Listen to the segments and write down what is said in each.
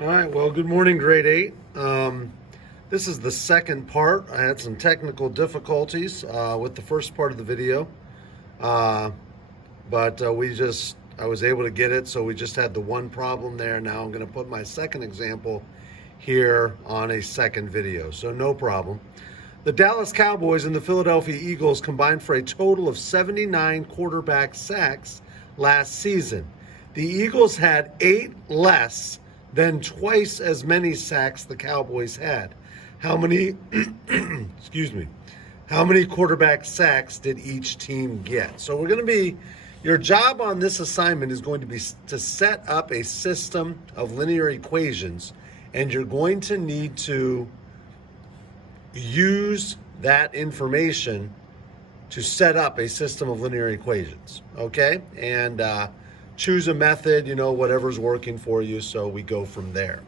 All right, well, good morning, grade 8. This is the second part. I had some technical difficulties with the first part of the video, but I was able to get it, so we just had the one problem there. Now I'm going to put my second example here on a second video, so no problem. The Dallas Cowboys and the Philadelphia Eagles combined for a total of 79 quarterback sacks last season. The Eagles had 8 less than twice as many sacks the Cowboys had. How many, excuse me, how many quarterback sacks did each team get? So your job on this assignment is going to be to set up a system of linear equations, and you're going to need to use that information to set up a system of linear equations, okay? And choose a method, whatever's working for you, so we go from there.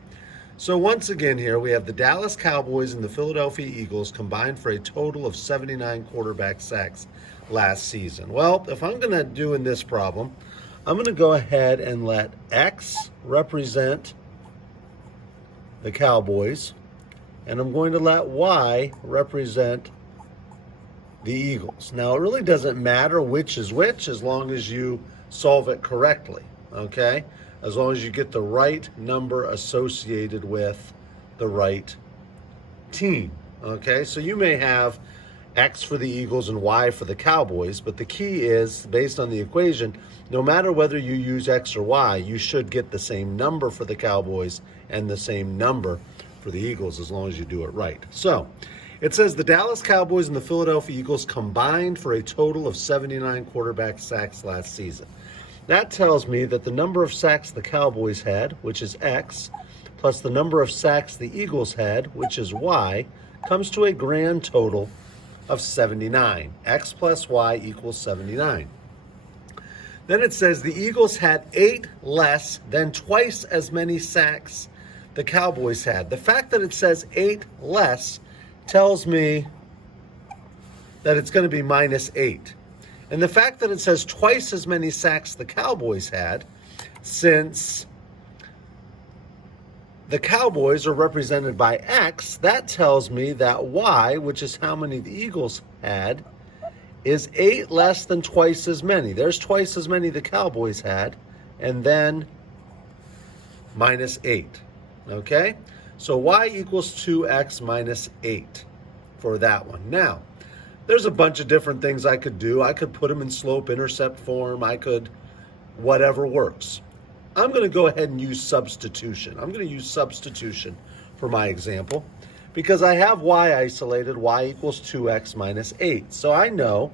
So once again here, we have the Dallas Cowboys and the Philadelphia Eagles combined for a total of 79 quarterback sacks last season. Well, if I'm going to do in this problem, I'm going to go ahead and let X represent the Cowboys, and I'm going to let Y represent the Eagles. Now, it really doesn't matter which is which as long as you solve it correctly, okay? As long as you get the right number associated with the right team, okay? So you may have X for the Eagles and Y for the Cowboys, but the key is, based on the equation, no matter whether you use X or Y, you should get the same number for the Cowboys and the same number for the Eagles as long as you do it right. So it says the Dallas Cowboys and the Philadelphia Eagles combined for a total of 79 quarterback sacks last season. That tells me that the number of sacks the Cowboys had, which is X, plus the number of sacks the Eagles had, which is Y, comes to a grand total of 79. X plus Y equals 79. Then it says the Eagles had 8 less than twice as many sacks the Cowboys had. The fact that it says 8 less tells me that it's going to be minus 8. And the fact that it says twice as many sacks the Cowboys had, since the Cowboys are represented by X, that tells me that Y, which is how many the Eagles had, is 8 less than twice as many. There's twice as many the Cowboys had, and then minus 8. Okay? So Y equals 2X minus 8 for that one. Now, there's a bunch of different things I could do. I could put them in slope-intercept form. I could, whatever works. I'm going to go ahead and use substitution. I'm going to use substitution for my example because I have Y isolated. Y equals 2X minus 8. So I know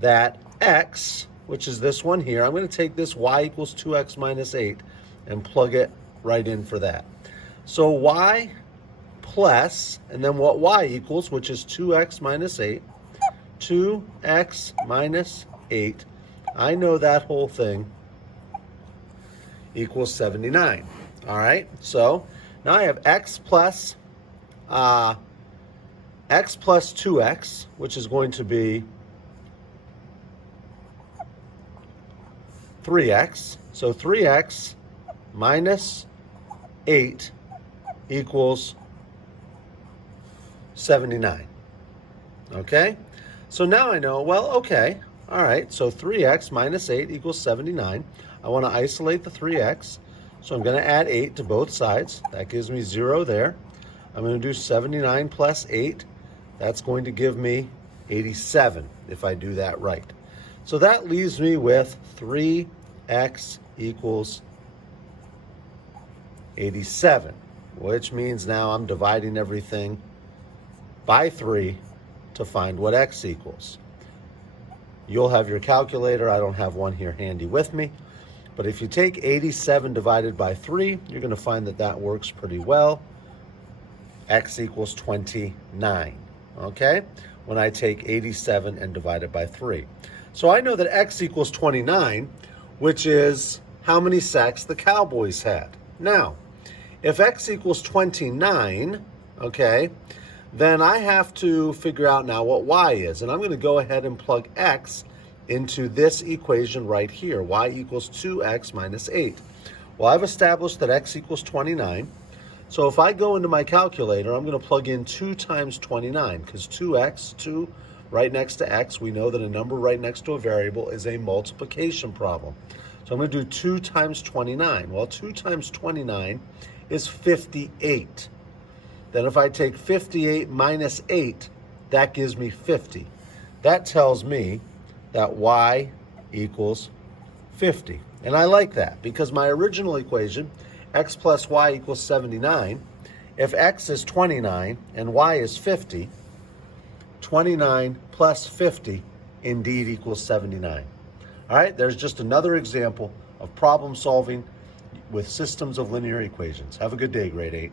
that X, which is this one here, I'm going to take this Y equals 2X minus 8 and plug it right in for that. So Y plus, and then what Y equals, which is 2X minus 8, 2X minus 8, I know that whole thing equals 79. All right, so now I have X plus 2X, which is going to be 3X. So 3X minus 8 equals 79. Okay? So now I know, well, okay, all right, so 3X minus 8 equals 79. I want to isolate the 3X, so I'm going to add 8 to both sides. That gives me 0 there. I'm going to do 79 plus 8. That's going to give me 87 if I do that right. So that leaves me with 3X equals 87, which means now I'm dividing everything by 3 to find what X equals. You'll have your calculator. I don't have one here handy with me. But if you take 87 divided by 3, you're going to find that that works pretty well. X equals 29, okay? When I take 87 and divide it by 3. So I know that X equals 29, which is how many sacks the Cowboys had. Now, if X equals 29, okay, then I have to figure out now what Y is. And I'm going to go ahead and plug X into this equation right here. Y equals 2X minus 8. Well, I've established that X equals 29. So if I go into my calculator, I'm going to plug in 2 times 29, because 2x, 2 right next to x, we know that a number right next to a variable is a multiplication problem. So I'm going to do 2 times 29. Well, 2 times 29 is 58. Then if I take 58 minus 8, that gives me 50. That tells me that y equals 50. And I like that because my original equation, x plus y equals 79. If x is 29 and y is 50, 29 plus 50 indeed equals 79. All right, there's just another example of problem solving with systems of linear equations. Have a good day, grade 8.